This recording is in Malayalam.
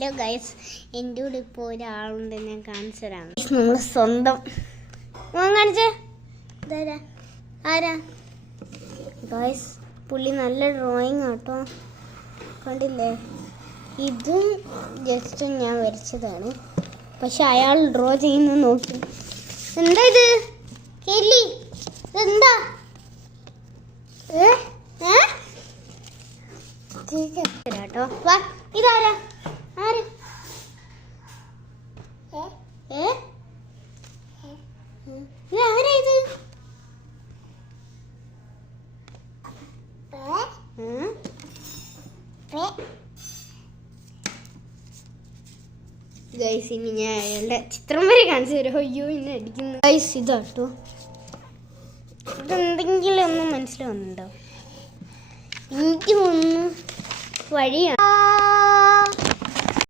ഹലോ ഗൈസ്, എൻ്റെ കൂടെ ഇപ്പോൾ ഒരാളുണ്ട്, ഞാൻ കാണിച്ചു തരാം. നമ്മൾ സ്വന്തം കാണിച്ചേ ഇതാരാ ആരാ ഗൈസ്, പുള്ളി നല്ല ഡ്രോയിങ് ആട്ടോ, കണ്ടില്ലേ? ഇതും ജസ്റ്റ് ഞാൻ വരച്ചതാണ്, പക്ഷെ അയാൾ ഡ്രോ ചെയ്യുന്ന നോക്കി. എന്താ ഇത് കെല്ലി? ഇതെന്താ? കേട്ടോ, വാ, ഇതാരാ? ആര്? ആരാ ഇത്? ഗൈസ്, ഇനി ഞാൻ അയാളുടെ ചിത്രം വരെ കാണിച്ചു തരാം. അയ്യോ, ഇന്നെ അടിക്കുന്നു. ഗൈസ്, ഇതാട്ടോ. ഇതെന്തെങ്കിലും ഒന്നും മനസ്സിലാവുന്നുണ്ടോ? എനിക്ക് ഒന്ന് വഴിയാണ്.